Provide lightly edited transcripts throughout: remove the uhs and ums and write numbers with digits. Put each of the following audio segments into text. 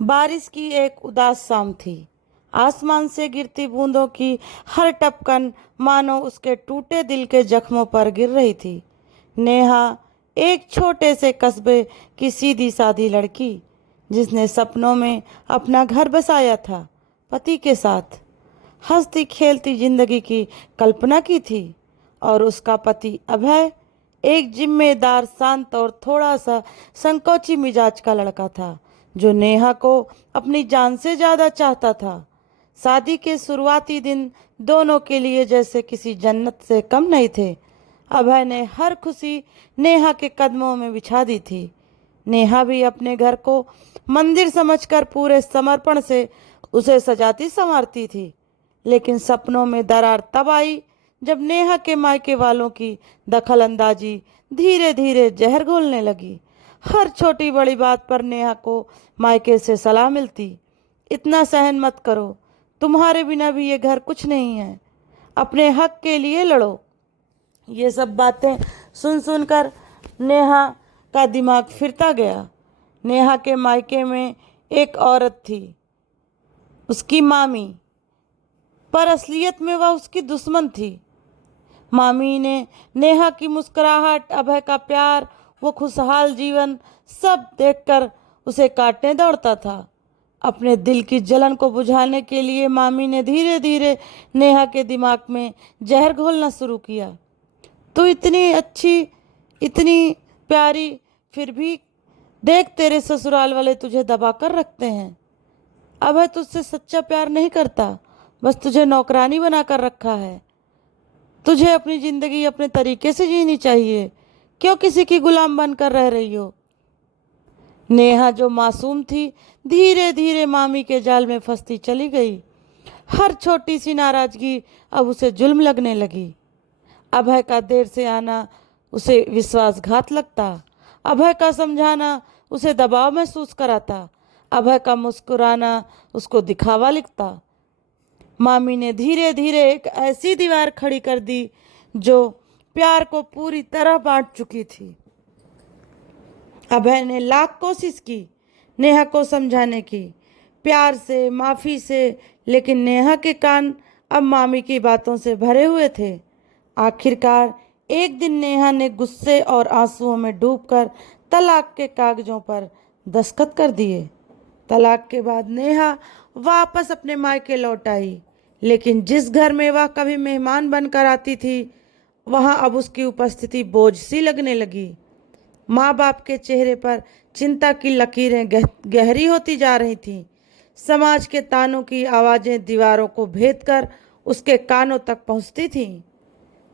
बारिश की एक उदास शाम थी। आसमान से गिरती बूंदों की हर टपकन मानो उसके टूटे दिल के जख्मों पर गिर रही थी। नेहा एक छोटे से कस्बे की सीधी सादी लड़की, जिसने सपनों में अपना घर बसाया था, पति के साथ हंसती खेलती जिंदगी की कल्पना की थी। और उसका पति अभय एक जिम्मेदार, शांत और थोड़ा सा संकोची मिजाज का लड़का था, जो नेहा को अपनी जान से ज्यादा चाहता था। शादी के शुरुआती दिन दोनों के लिए जैसे किसी जन्नत से कम नहीं थे। अभय ने हर खुशी नेहा के कदमों में बिछा दी थी। नेहा भी अपने घर को मंदिर समझकर पूरे समर्पण से उसे सजाती संवारती थी। लेकिन सपनों में दरार तब आई जब नेहा के मायके वालों की दखल अंदाजी धीरे धीरे जहर घोलने लगी। हर छोटी बड़ी बात पर नेहा को मायके से सलाह मिलती, इतना सहन मत करो, तुम्हारे बिना भी ये घर कुछ नहीं है, अपने हक के लिए लड़ो। ये सब बातें सुन सुनकर नेहा का दिमाग फिरता गया। नेहा के मायके में एक औरत थी, उसकी मामी, पर असलियत में वह उसकी दुश्मन थी। मामी ने नेहा की मुस्कुराहट, अभय का प्यार, वो खुशहाल जीवन सब देखकर उसे काटने दौड़ता था। अपने दिल की जलन को बुझाने के लिए मामी ने धीरे धीरे नेहा के दिमाग में जहर घोलना शुरू किया। तू इतनी अच्छी, इतनी प्यारी, फिर भी देख तेरे ससुराल वाले तुझे दबा कर रखते हैं। अभय तुझसे सच्चा प्यार नहीं करता, बस तुझे नौकरानी बना कर रखा है। तुझे अपनी जिंदगी अपने तरीके से जीनी चाहिए, क्यों किसी की गुलाम बनकर रह रही हो। नेहा जो मासूम थी, धीरे धीरे मामी के जाल में फंसती चली गई। हर छोटी सी नाराजगी अब उसे जुल्म लगने लगी। अभय का देर से आना उसे विश्वासघात लगता। अभय का समझाना उसे दबाव महसूस कराता। अभय का मुस्कुराना उसको दिखावा लिखता। मामी ने धीरे धीरे एक ऐसी दीवार खड़ी कर दी जो प्यार को पूरी तरह बांट चुकी थी। अभय ने लाख कोशिश की नेहा को समझाने की, प्यार से, माफ़ी से, लेकिन नेहा के कान अब मामी की बातों से भरे हुए थे। आखिरकार एक दिन नेहा ने गुस्से और आंसुओं में डूबकर तलाक के कागजों पर दस्तखत कर दिए। तलाक के बाद नेहा वापस अपने मायके लौट आई, लेकिन जिस घर में वह कभी मेहमान बनकर आती थी, वहां अब उसकी उपस्थिति बोझ सी लगने लगी। माँ बाप के चेहरे पर चिंता की लकीरें गहरी होती जा रही थीं। समाज के तानों की आवाज़ें दीवारों को भेद कर उसके कानों तक पहुँचती थीं।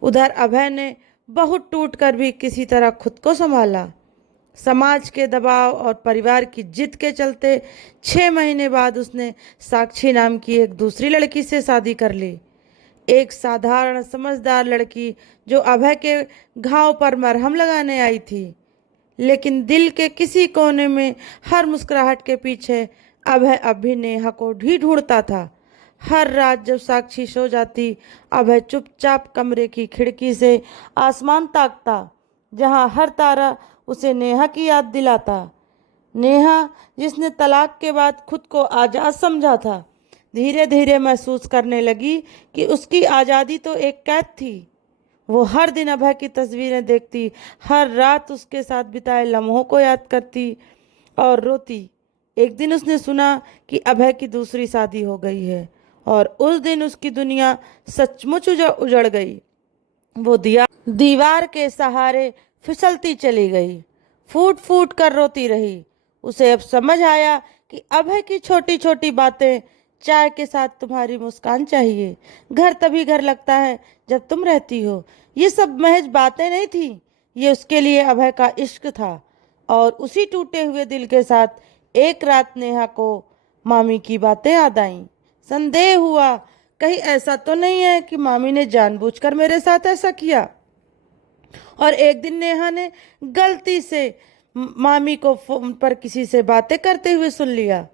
उधर अभय ने बहुत टूट कर भी किसी तरह खुद को संभाला। समाज के दबाव और परिवार की जिद के चलते 6 महीने बाद उसने साक्षी नाम की एक दूसरी लड़की से शादी कर ली। एक साधारण समझदार लड़की जो अभय के घाव पर मरहम लगाने आई थी। लेकिन दिल के किसी कोने में, हर मुस्कुराहट के पीछे अभय अब भी नेहा को ढूंढता था। हर रात जब साक्षी सो जाती, अभय चुपचाप कमरे की खिड़की से आसमान ताकता, जहां हर तारा उसे नेहा की याद दिलाता। नेहा, जिसने तलाक के बाद खुद को आज़ाद समझा था, धीरे धीरे महसूस करने लगी कि उसकी आज़ादी तो एक कैद थी। वो हर दिन अभय की तस्वीरें देखती, हर रात उसके साथ बिताए लम्हों को याद करती और रोती। एक दिन उसने सुना कि अभय की दूसरी शादी हो गई है, और उस दिन उसकी दुनिया सचमुच उजड़ गई। वो दीवार के सहारे फिसलती चली गई, फूट फूट कर रोती रही। उसे अब समझ आया कि अभय की छोटी छोटी बातें, चाय के साथ तुम्हारी मुस्कान चाहिए, घर तभी घर लगता है जब तुम रहती हो, ये सब महज बातें नहीं थी। ये उसके लिए अभय का इश्क था। और उसी टूटे हुए दिल के साथ एक रात नेहा को मामी की बातें याद आईं। संदेह हुआ, कहीं ऐसा तो नहीं है कि मामी ने जानबूझकर मेरे साथ ऐसा किया। और एक दिन नेहा ने गलती से मामी को फोन पर किसी से बातें करते हुए सुन लिया।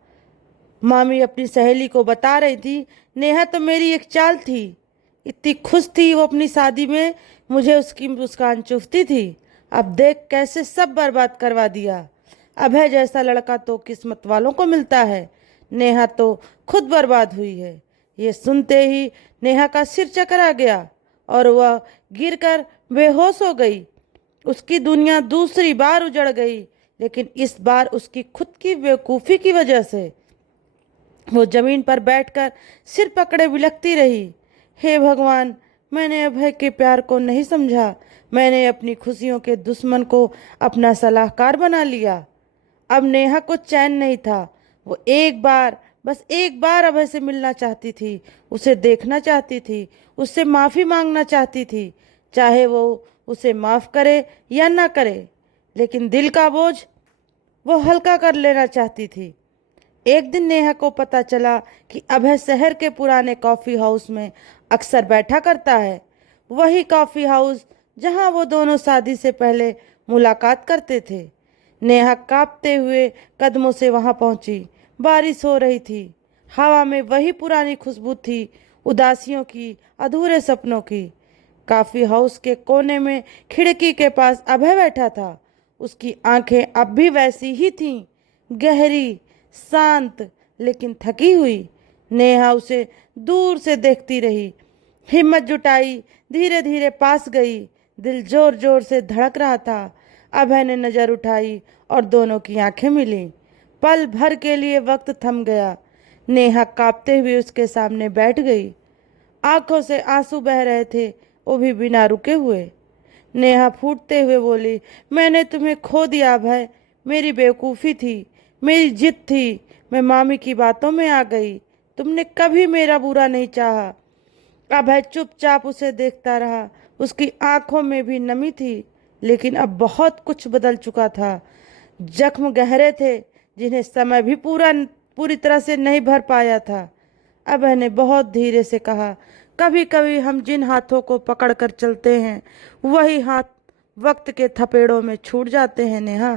मामी अपनी सहेली को बता रही थी, नेहा तो मेरी एक चाल थी, इतनी खुश थी वो अपनी शादी में, मुझे उसकी मुस्कान चुभती थी, अब देख कैसे सब बर्बाद करवा दिया। अभय जैसा लड़का तो किस्मत वालों को मिलता है, नेहा तो खुद बर्बाद हुई है। ये सुनते ही नेहा का सिर चकरा गया और वह गिरकर बेहोश हो गई। उसकी दुनिया दूसरी बार उजड़ गई, लेकिन इस बार उसकी खुद की बेवकूफ़ी की वजह से। वो जमीन पर बैठकर सिर पकड़े बिलखती रही। हे भगवान, मैंने अभय के प्यार को नहीं समझा। मैंने अपनी खुशियों के दुश्मन को अपना सलाहकार बना लिया। अब नेहा को चैन नहीं था। वो एक बार, बस एक बार अभय से मिलना चाहती थी, उसे देखना चाहती थी, उससे माफ़ी मांगना चाहती थी, चाहे वो उसे माफ़ करे या ना करे, लेकिन दिल का बोझ वो हल्का कर लेना चाहती थी। एक दिन नेहा को पता चला कि अभय शहर के पुराने कॉफ़ी हाउस में अक्सर बैठा करता है। वही कॉफ़ी हाउस जहां वो दोनों शादी से पहले मुलाकात करते थे। नेहा कांपते हुए कदमों से वहां पहुंची। बारिश हो रही थी। हवा में वही पुरानी खुशबू थी, उदासियों की, अधूरे सपनों की। कॉफ़ी हाउस के कोने में खिड़की के पास अभय बैठा था। उसकी आंखें अब भी वैसी ही थीं, गहरी, शांत, लेकिन थकी हुई। नेहा उसे दूर से देखती रही, हिम्मत जुटाई, धीरे धीरे पास गई। दिल जोर जोर से धड़क रहा था। अभय ने नज़र उठाई और दोनों की आंखें मिली। पल भर के लिए वक्त थम गया। नेहा कांपते हुए उसके सामने बैठ गई। आंखों से आंसू बह रहे थे, वो भी बिना रुके हुए। नेहा फूटते हुए बोली, मैंने तुम्हें खो दिया अभय। मेरी बेवकूफ़ी थी, मेरी जिद थी। मैं मामी की बातों में आ गई। तुमने कभी मेरा बुरा नहीं चाहा। अभय चुपचाप उसे देखता रहा। उसकी आंखों में भी नमी थी, लेकिन अब बहुत कुछ बदल चुका था। जख्म गहरे थे, जिन्हें समय भी पूरी तरह से नहीं भर पाया था। अभय ने बहुत धीरे से कहा, कभी कभी हम जिन हाथों को पकड़ कर चलते हैं, वही हाथ वक्त के थपेड़ों में छूट जाते हैं। नेहा,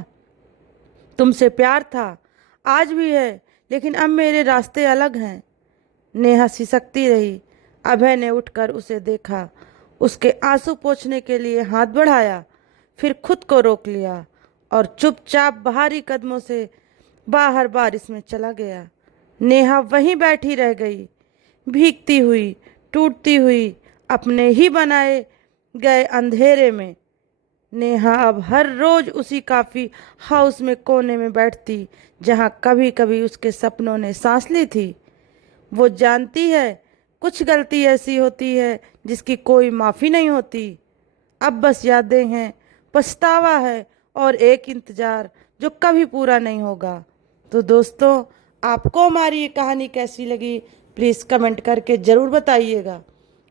तुमसे प्यार था, आज भी है, लेकिन अब मेरे रास्ते अलग हैं। नेहा सिसकती रही। अभय ने उठकर उसे देखा, उसके आंसू पोंछने के लिए हाथ बढ़ाया, फिर खुद को रोक लिया और चुपचाप भारी कदमों से बाहर बारिश में चला गया। नेहा वहीं बैठी रह गई, भीगती हुई, टूटती हुई, अपने ही बनाए गए अंधेरे में। नेहा अब हर रोज उसी कॉफ़ी हाउस में कोने में बैठती, जहां कभी कभी उसके सपनों ने सांस ली थी। वो जानती है, कुछ गलती ऐसी होती है जिसकी कोई माफ़ी नहीं होती। अब बस यादें हैं, पछतावा है और एक इंतज़ार जो कभी पूरा नहीं होगा। तो दोस्तों, आपको हमारी ये कहानी कैसी लगी, प्लीज़ कमेंट करके ज़रूर बताइएगा।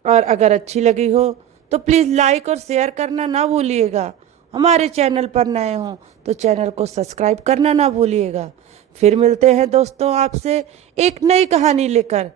और अगर अच्छी लगी हो तो प्लीज़ लाइक और शेयर करना ना भूलिएगा। हमारे चैनल पर नए हों तो चैनल को सब्सक्राइब करना ना भूलिएगा। फिर मिलते हैं दोस्तों आपसे एक नई कहानी लेकर।